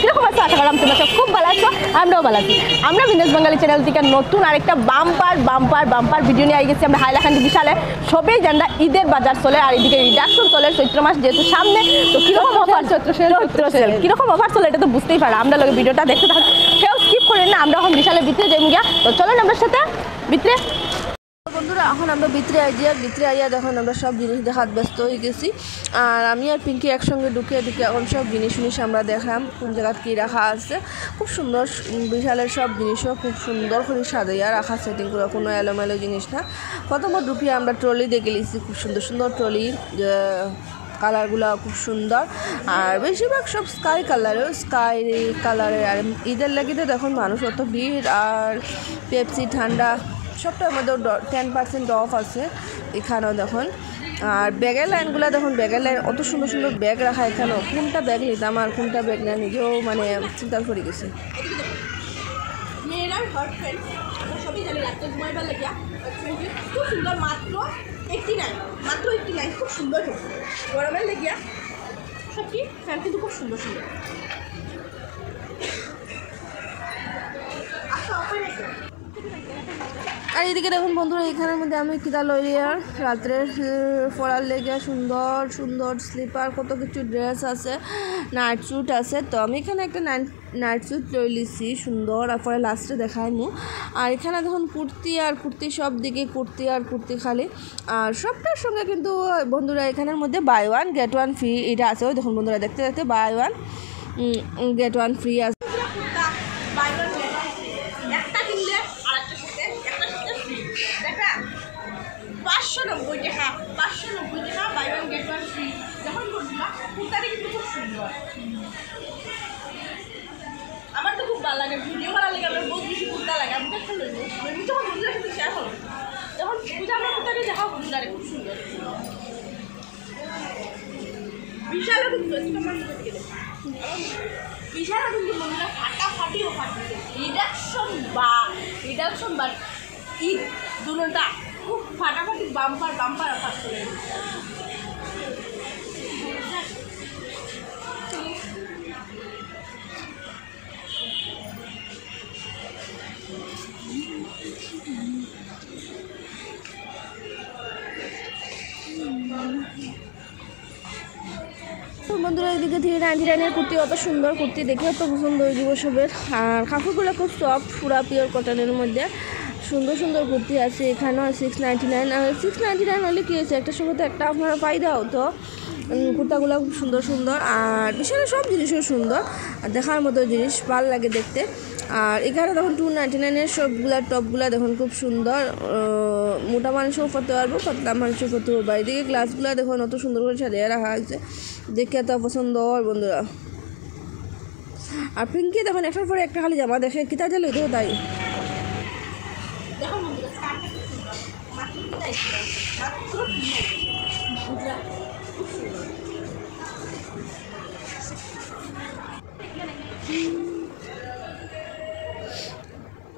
কিরকম আছো? আশা করলাম তোমরা সব খুব ভালো আছো, আমরাও ভালো আছি। আমরা বিন্দাস বাঙালি চ্যানেল থেকে নতুন আরেকটা বাম্পার ভিডিও নিয়ে গেছি আমরা হাইলাকান্দি বিশালে। সবাই জানা ঈদের বাজার চলে আর এদিকে রিডাকশন চলে, চৈত্র মাস যেহেতু সামনে, তো কিরকম অফার চৈত্র সেল কিরকম অফার চলে এটা তো বুঝতেই পারো। আমরা লোক ভিডিওটা দেখতে থাকি, কেউ স্কিপ করেন না। আমরা এখন বিশালের ভিতরে যাই গিয়া, তো চলেন আমার সাথে ভিতরে। বন্ধুরা এখন আমরা ভিতরে আইয়া দেখুন আমরা সব জিনিস দেখাত ব্যস্ত হয়ে গেছি। আর আমি আর পিঙ্কি একসঙ্গে ঢুকে এখন সব জিনিস আমরা দেখলাম কোন জায়গায় কী রাখা আছে। খুব সুন্দর বিশালের সব জিনিসও খুব সুন্দর করে সাজাইয়া রাখা, সেটিং করে, কোনো এলোমেলো জিনিস না। প্রথমত ঢুকিয়ে আমরা ট্রলি দেখে নিয়েছি, খুব সুন্দর ট্রলি, কালারগুলো খুব সুন্দর। আর বেশিরভাগ সব স্কাই কালারের। আর ঈদের লাগিতে দেখুন মানুষ অত ভিড়, আর পেপসি ঠান্ডা সবটার মধ্যে 10% অফ আছে এখানেও দেখুন। আর ব্যাগের লাইনগুলো দেখুন, ব্যাগের লাইন অত সুন্দর ব্যাগ রাখা এখানেও। কোনটা ব্যাগ নিতাম আর কোনটা ব্যাগ না নিজেও মানে চিন্তা করে গেছি। সবই জানি রাত্রে ঘুমাইবার লাগিয়া খুব সুন্দর, মাত্র 89 খুব সুন্দর গরমের লাগিয়া সব কি ফ্যান কিন্তু খুব সুন্দর। আর এদিকে দেখুন বন্ধুরা, এখানের মধ্যে আমি কিতা লই আর রাত্রে পরার লেগে সুন্দর স্লিপার, কত কিছু ড্রেস আছে, নাইট স্যুট আছে। তো আমি এখানে একটা নাইট স্যুট লই লিছি সুন্দর, আর পরে লাস্টে দেখাই মু। আর এখানে দেখুন কুর্তি সব দিকে কুর্তি খালি। আর সবটার সঙ্গে কিন্তু বন্ধুরা এখানের মধ্যে buy one get one free এটা আছে। ওই দেখুন বন্ধুরা, দেখতে buy one get one free আছে। আমার তো খুব ভালো লাগে, ভিডিও করার লাগে আমার বহুত বেশি কুর্তা লাগে। আমি দেখতে লইব আমি যখন বন্ধুদের সাথে শেয়ার করবো, যখন পূজা আমরা কুর্তাকে দেখাও বন্ধুদারে খুব সুন্দর। বিশালও কিন্তু বন্ধুরা ফাটাফাটিও ফাটিছে। রিডাকশন বা ঈদ দুটোটা খুব ফাটাফাটি বাম্পার অফার চলে গেছে। বন্ধুরা এদিকে 399 কুর্তি, অত সুন্দর কুর্তি দেখে তো পছন্দ হয়ে যাব সবের। আর কাপড়গুলো খুব সফট, পুরা পিওর কটনের মধ্যে সুন্দর কুর্তি আছে। এখানেও 699। আর 699 হলে কী হয়েছে, একটা সময় তো একটা আপনারা ফায়দা হতো। কুর্তাগুলো খুব সুন্দর। আর বিশাল সব জিনিসও সুন্দর, দেখার মতো জিনিস, ভালো লাগে দেখতে। আর এখানে দেখুন 299 সবগুলা টপগুলা দেখুন খুব সুন্দর। মোটা মানুষও পরতে পারবো, পাতলা মানুষও পরতে পারবো। এদিকে গ্লাসগুলো দেখুন অত সুন্দর করে সাজিয়ে রাখা আছে, দেখে এত পছন্দ হয় বন্ধুরা। আর পিঙ্কি দেখুন একটার পরে একটা খালি জামা দেখে কিতা যে লইতেও তাই।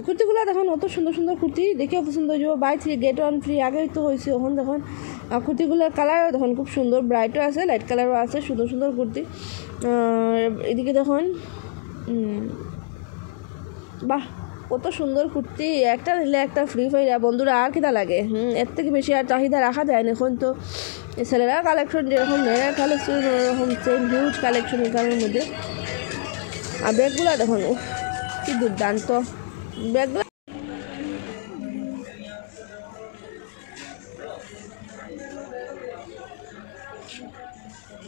কুর্তিগুলো দেখুন অত সুন্দর কুর্তি, দেখেও পছন্দ হয়ে যাবো। বাই 3 গেট 1 ফ্রি আগেই তো হয়েছে। এখন দেখুন কুর্তিগুলোর কালারও দেখুন খুব সুন্দর, ব্রাইটও আছে, লাইট কালারও আছে, সুন্দর কুর্তি। এদিকে দেখুন বাহ কত সুন্দর কুর্তি, একটা নিলে একটা ফ্রি ফাইরা বন্ধুরা। আর কিটা লাগে, এর থেকে বেশি আর চাহিদা রাখা যায় না। এখন তো ছেলেরা কালেকশন যেরকম মেয়েরা কালেকশন ওরকম সেম হিউজ কালেকশন এখানের মধ্যে। আর ব্যাগগুলো দেখুন কি দুর্দান্ত ব্যাগগুলো।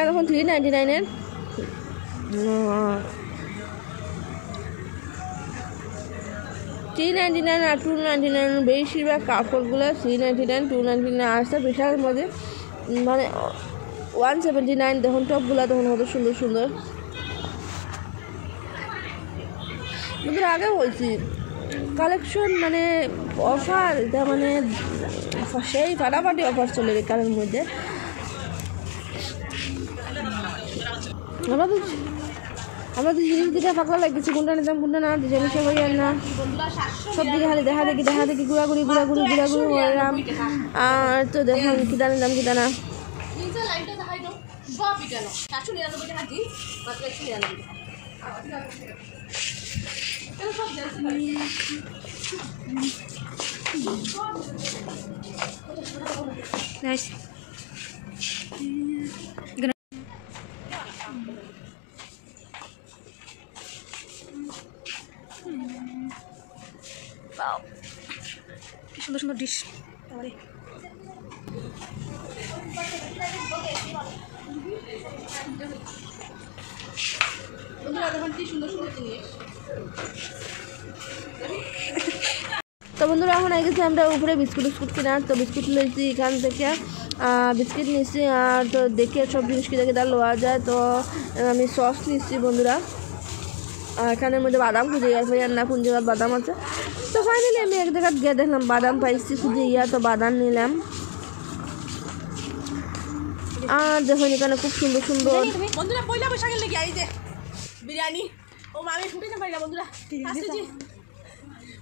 এখন 399 399 আর 299 বেশিরভাগ কাপড়গুলো 399 299 আসছে। বিশাল মধ্যে মানে 179 দেখুন টপগুলো দেখুন কত সুন্দর। কিন্তু আগে বলছি কালেকশন মানে অফার, এটা মানে সেই ফাটাফাটি অফার চলে কালের মধ্যে। আমরা তো জিনিস দিকে ফাঁকলা লাগতেছি, কোনটা নিতাম কোনটা না, ডিজাইন সবাই আর না, সব দিকে খালি দেখা দেখি ঘুরাঘুরি করলাম। আর তো দেখুন কিতা নিতাম কিতা না। সব বিটানো 499 টাকা দিন মাত্র 199 টাকা। Nice. Wow. কি সুন্দর সুন্দর ডিশ। তো বন্ধুরা এখন আগে গেছি আমরা উপরে বিস্কুট কেনার, তো বিস্কুট লইছি এখান থেকে, বিস্কিট নিচ্ছি আর তো দেখে সব জিনিস কিনা লওয়া যায়। তো আমি সস নিচ্ছি বন্ধুরা, আর এখানের মধ্যে বাদাম খুঁজে গেছে না কোন জায়গায় বাদাম আছে। তো ফাইনালি আমি এক জায়গায় গিয়ে দেখলাম বাদাম পাইছি খুঁজে তো বাদাম নিলাম। আর দেখুন এখানে খুব সুন্দর সুন্দর বন্ধুরা পয়লা বৈশাখের লেগে এই যে বিরিয়ানি ও মামি ফুটে না পারি না বন্ধুরা আসছে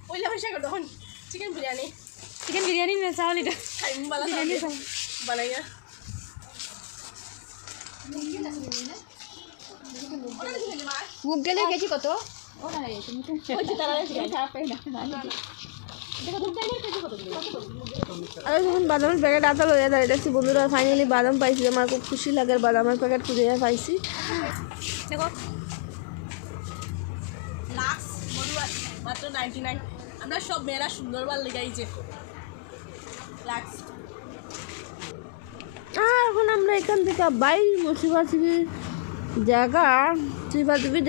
পয়লা বৈশাখের তখন চিকেন বিরিয়ানি না চাওয়াল এটা বানাই না মুখ গেলে গেছি কত আর যখন বাদামের প্যাকেট আতা লইয়া দাঁড়িয়েছি বন্ধুরা, ফাইনালি বাদাম পাইছি, আমার খুব খুশি লাগে বাদামের প্যাকেট খুঁজে পাইছি। দেখো লাক্স মাত্র 99। আমরা সব মেয়েরা সুন্দরবার লেগাইছে লাক্স। আর এখন আমরা এখান থেকে বাইর মুসিবাসিবি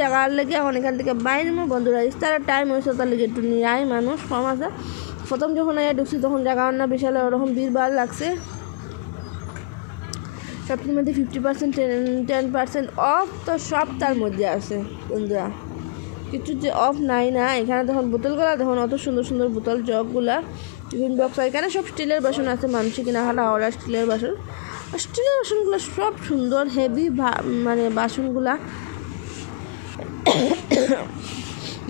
জায়গার লেগে এখন এখান থেকে বাইরে বন্ধুরা ইস্তারের টাইম হয়েছে, তার লেগে একটু নিয়ে আয় মানুষ কম আছে। প্রথম যখন ঢুকছি তখন জায়গা না বিশাল ওরকম ভিড় লাগছে। সবটির মধ্যে 50%, 10% অফ, তো সব তার মধ্যে আছে বন্ধুরা, কিছু যে অফ নাই না। এখানে তখন বোতলগুলা দেখুন অত সুন্দর সুন্দর বোতল, জগগুলা, টিফিন বক্স, এখানে সব স্টিলের বাসন আছে, মানুষের কিনা হারা ওরা স্টিলের বাসন। স্টিলের বাসনগুলো সব সুন্দর হেভি মানে বাসনগুলা।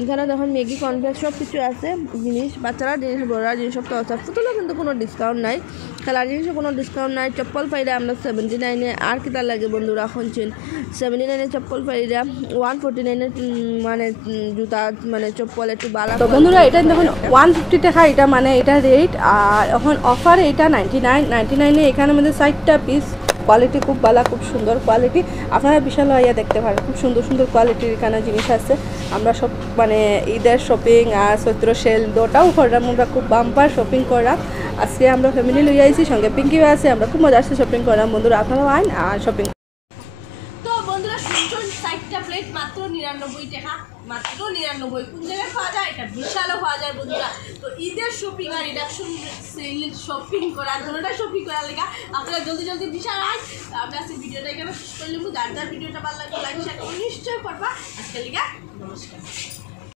এখানে তখন ম্যাগি কর্নফ্লেক্স সব কিছু আছে জিনিস, বাচ্চারা জিনিস বড়রা জিনিস সব তো আছে। পুতুলেও কিন্তু কোনো ডিসকাউন্ট নাই, খেলার জিনিসও কোনো ডিসকাউন্ট নাই। চপ্পল পাইরা আমরা 79 আর কিতা লাগে বন্ধুরা শুনছেন 79 চপ্পল পাইরা 149 মানে জুতা মানে চপ্পল একটু বালা। তো বন্ধুরা এটা দেখুন 150 টাকা এটা মানে এটা রেট, আর এখন অফারে এটা 99 এখানের মধ্যে 60টা পিস। কোয়ালিটি খুব ভালো, খুব সুন্দর কোয়ালিটি, আপনারা বিশাল হইয়া দেখতে পারেন, খুব সুন্দর সুন্দর কোয়ালিটির এখানে জিনিস আছে। আমরা সব মানে ঈদের শপিং আর চৈত্র সেল দুটাও করলাম, আমরা খুব বাম্পার শপিং করলাম। আজকে আমরা ফ্যামিলি লই আইছি, সঙ্গে পিঙ্কিও আছে, আমরা খুব মজা আসছে শপিং করলাম বন্ধুরা, আপনারাও আইন আর শপিং। তো বন্ধুরা শুনছেন 60টা প্লেট মাত্র 99 টাকা, মাত্র 99। কোন জায়গায় পাওয়া যায়? এটা বিশালও পাওয়া যায় বন্ধুরা। তো ঈদের শপিং আর রিডাকশন সেল শপিং করার দুটোটা শপিং করার লেগে আপনারা জলদি বিশাল আইন। আমরা আজকে ভিডিওটা এখানে শেষ করলাম। যার ভিডিওটা ভালো লাগবে লাইক শেয়ার নিশ্চয় করবা। আজকে লেগে নমস্কার।